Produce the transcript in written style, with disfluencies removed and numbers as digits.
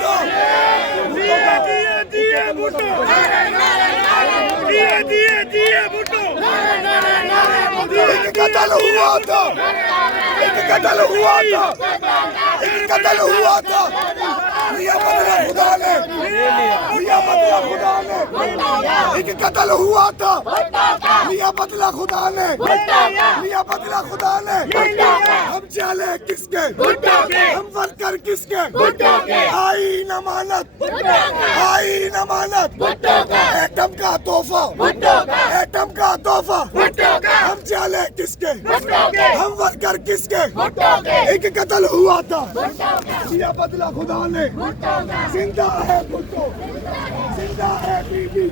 था, दिए भुट्टो, दिए भुट्टो, एक कत्ल हुआ था, एक कत्ल हुआ था, एक कत्ल हुआ था, लिया बदला खुदा ने, लिया बदला खुदा ने, एक कत्ल हुआ था, लिया बदला खुदा ने, लिया बदला खुदा ने, हम चाले किसके, हम वर्कर किसके, आई नमानत, आई नमानत, एटम का तोहफा, एटम का तोहफा, हम चाले किसके, हम वर्कर किसके, एक कत्ल हुआ था, लिया बदला खुदा ने, जिंदा है भुट्टो, जिंदा है बीबी।